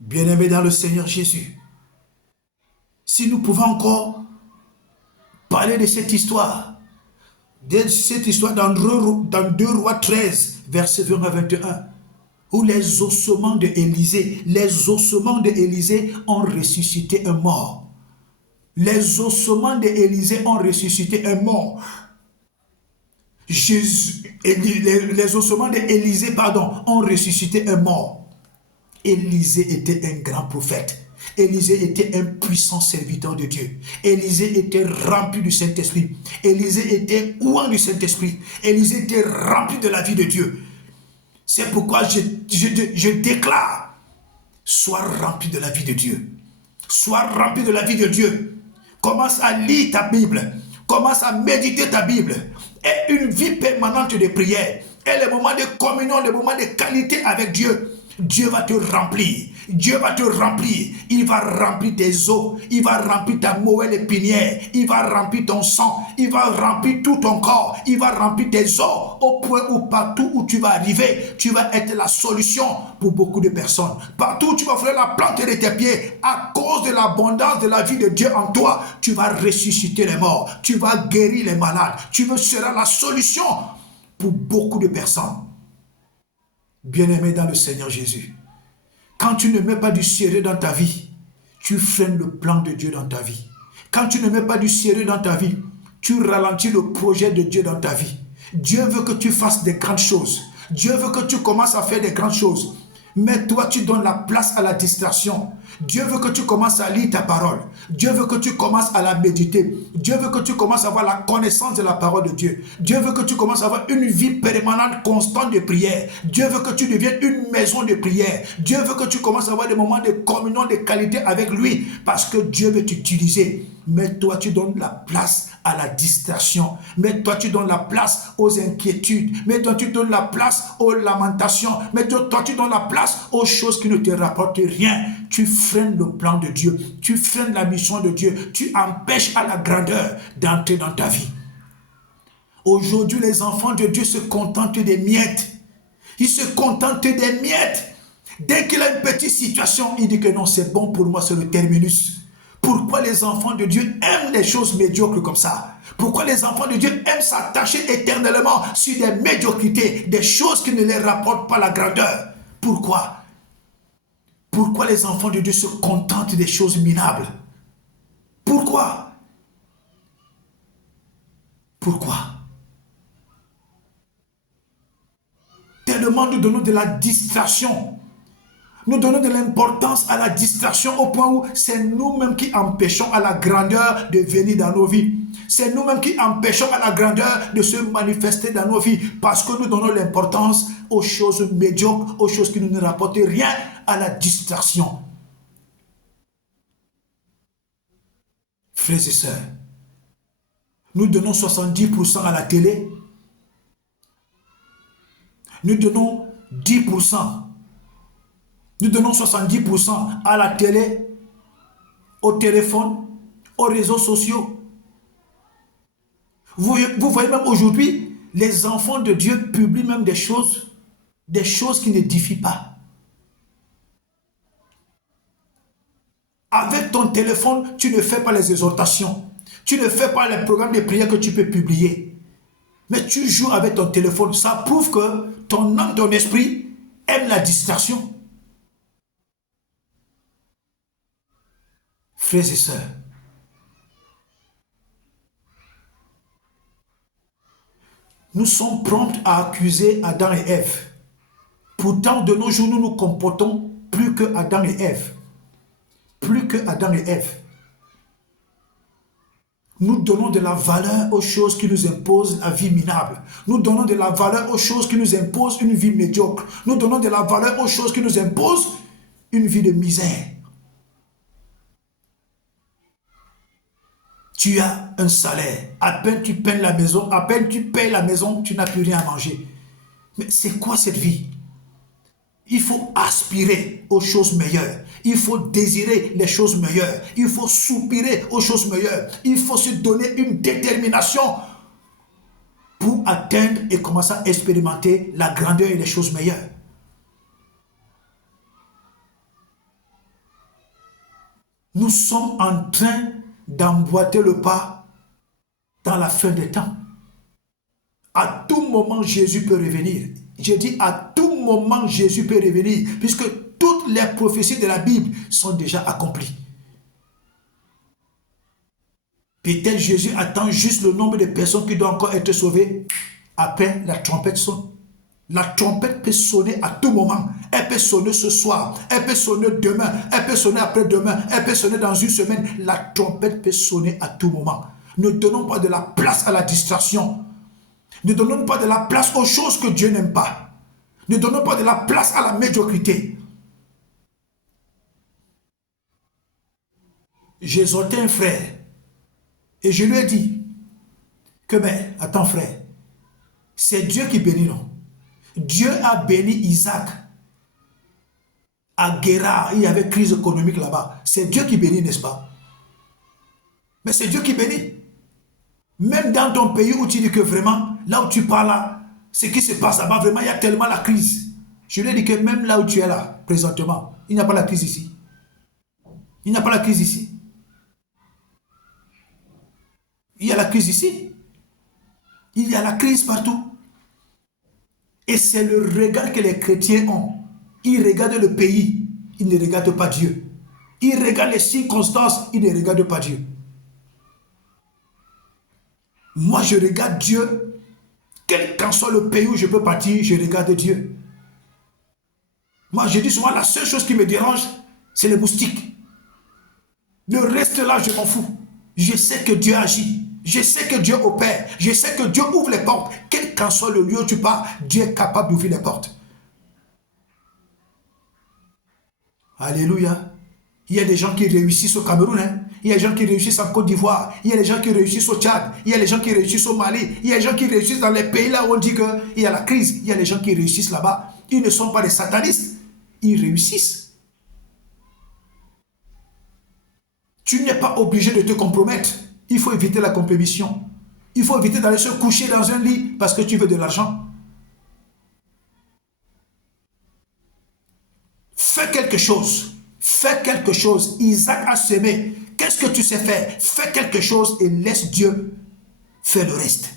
Bien-aimés dans le Seigneur Jésus, si nous pouvons encore parler de cette histoire dans 2 Rois 13, verset 20 à 21, où les ossements d'Élisée ont ressuscité un mort. Les ossements d'Élisée ont ressuscité un mort. Les ossements d'Élisée, ont ressuscité un mort. Élisée était un grand prophète. Élisée était un puissant serviteur de Dieu. Élisée était rempli du Saint-Esprit. Élisée était ouan du Saint-Esprit. Élisée était rempli de la vie de Dieu. C'est pourquoi je déclare, sois rempli de la vie de Dieu. Sois rempli de la vie de Dieu. Commence à lire ta Bible. Commence à méditer ta Bible. Et une vie permanente de prière. Et les moments de communion, les moments de qualité avec Dieu. Dieu va te remplir. Dieu va te remplir. Il va remplir tes os. Il va remplir ta moelle épinière. Il va remplir ton sang. Il va remplir tout ton corps. Il va remplir tes os au point où partout où tu vas arriver, tu vas être la solution pour beaucoup de personnes. Partout où tu vas faire la plante de tes pieds, à cause de l'abondance de la vie de Dieu en toi, tu vas ressusciter les morts. Tu vas guérir les malades. Tu seras la solution pour beaucoup de personnes. Bien-aimé dans le Seigneur Jésus, quand tu ne mets pas du sérieux dans ta vie, tu freines le plan de Dieu dans ta vie. Quand tu ne mets pas du sérieux dans ta vie, tu ralentis le projet de Dieu dans ta vie. Dieu veut que tu fasses des grandes choses. Dieu veut que tu commences à faire des grandes choses. Mais toi, tu donnes la place à la distraction. Dieu veut que tu commences à lire ta parole. Dieu veut que tu commences à la méditer. Dieu veut que tu commences à avoir la connaissance de la parole de Dieu. Dieu veut que tu commences à avoir une vie permanente, constante de prière. Dieu veut que tu deviennes une maison de prière. Dieu veut que tu commences à avoir des moments de communion de qualité avec lui. Parce que Dieu veut t'utiliser. Mais toi, tu donnes la place à la distraction. Mais toi, tu donnes la place aux inquiétudes. Mais toi, tu donnes la place aux lamentations. Mais toi, tu donnes la place aux choses qui ne te rapportent rien. Tu freines le plan de Dieu. Tu freines la mission de Dieu. Tu empêches à la grandeur d'entrer dans ta vie. Aujourd'hui, les enfants de Dieu se contentent des miettes. Ils se contentent des miettes. Dès qu'il a une petite situation, il dit que non, c'est bon pour moi, c'est le terminus. Pourquoi les enfants de Dieu aiment les choses médiocres comme ça? Pourquoi les enfants de Dieu aiment s'attacher éternellement sur des médiocrités, des choses qui ne les rapportent pas la grandeur? Pourquoi? Pourquoi les enfants de Dieu se contentent des choses minables? Pourquoi? Pourquoi? Tellement nous donnons de la distraction. Nous donnons de l'importance à la distraction au point où c'est nous-mêmes qui empêchons à la grandeur de venir dans nos vies. C'est nous-mêmes qui empêchons à la grandeur de se manifester dans nos vies parce que nous donnons l'importance aux choses médiocres, aux choses qui ne nous rapportent rien, à la distraction. Frères et sœurs, nous donnons 70% à la télé. Nous donnons 10%. Nous donnons 70% à la télé, au téléphone, aux réseaux sociaux. Vous voyez même aujourd'hui, les enfants de Dieu publient même des choses qui n'édifient pas. Avec ton téléphone, tu ne fais pas les exhortations. Tu ne fais pas les programmes de prière que tu peux publier. Mais tu joues avec ton téléphone. Ça prouve que ton âme, ton esprit aime la distraction. Frères et sœurs, nous sommes prompts à accuser Adam et Ève. Pourtant, de nos jours, nous nous comportons plus que Adam et Ève. Plus que Adam et Ève. Nous donnons de la valeur aux choses qui nous imposent la vie minable. Nous donnons de la valeur aux choses qui nous imposent une vie médiocre. Nous donnons de la valeur aux choses qui nous imposent une vie de misère. Tu as un salaire, à peine tu payes la maison, tu n'as plus rien à manger. Mais c'est quoi cette vie? Il faut aspirer aux choses meilleures. Il faut désirer les choses meilleures. Il faut soupirer aux choses meilleures. Il faut se donner une détermination pour atteindre et commencer à expérimenter la grandeur et les choses meilleures. Nous sommes en train d'emboîter le pas dans la fin des temps. À tout moment, Jésus peut revenir. J'ai dit à tout moment, Jésus peut revenir, puisque toutes les prophéties de la Bible sont déjà accomplies. Peut-être Jésus attend juste le nombre de personnes qui doivent encore être sauvées. Après, la trompette sonne. La trompette peut sonner à tout moment. Elle peut sonner ce soir. Elle peut sonner demain. Elle peut sonner après-demain. Elle peut sonner dans une semaine. La trompette peut sonner à tout moment. Ne donnons pas de la place à la distraction. Ne donnons pas de la place aux choses que Dieu n'aime pas. Ne donnons pas de la place à la médiocrité. J'ai exhorté un frère et je lui ai dit que, mais, attends frère, c'est Dieu qui bénit, non? Dieu a béni Isaac. À Guéra, il y avait crise économique là-bas. C'est Dieu qui bénit, n'est-ce pas? Mais c'est Dieu qui bénit. Même dans ton pays où tu dis que vraiment, là où tu parles là, ce qui se passe là-bas, vraiment, il y a tellement la crise. Je lui ai dit que même là où tu es là, présentement, il n'y a pas la crise ici. Il n'y a pas la crise ici. Il y a la crise ici. Il y a la crise partout. Et c'est le regard que les chrétiens ont. Ils regardent le pays, ils ne regardent pas Dieu. Ils regardent les circonstances, ils ne regardent pas Dieu. Moi, je regarde Dieu. Quel qu'en soit le pays où je peux partir, je regarde Dieu. Moi, je dis souvent, la seule chose qui me dérange, c'est les moustiques. Le reste là, je m'en fous. Je sais que Dieu agit. Je sais que Dieu opère. Je sais que Dieu ouvre les portes. Quel qu'en soit le lieu où tu pars, Dieu est capable d'ouvrir les portes. Alléluia. Il y a des gens qui réussissent au Cameroun. Hein? Il y a des gens qui réussissent en Côte d'Ivoire. Il y a des gens qui réussissent au Tchad. Il y a des gens qui réussissent au Mali. Il y a des gens qui réussissent dans les pays là où on dit qu'il y a la crise. Il y a des gens qui réussissent là-bas. Ils ne sont pas des satanistes. Ils réussissent. Tu n'es pas obligé de te compromettre. Il faut éviter la compromission. Il faut éviter d'aller se coucher dans un lit parce que tu veux de l'argent. Fais quelque chose. Fais quelque chose. Isaac a semé. Qu'est-ce que tu sais faire? Fais quelque chose et laisse Dieu faire le reste.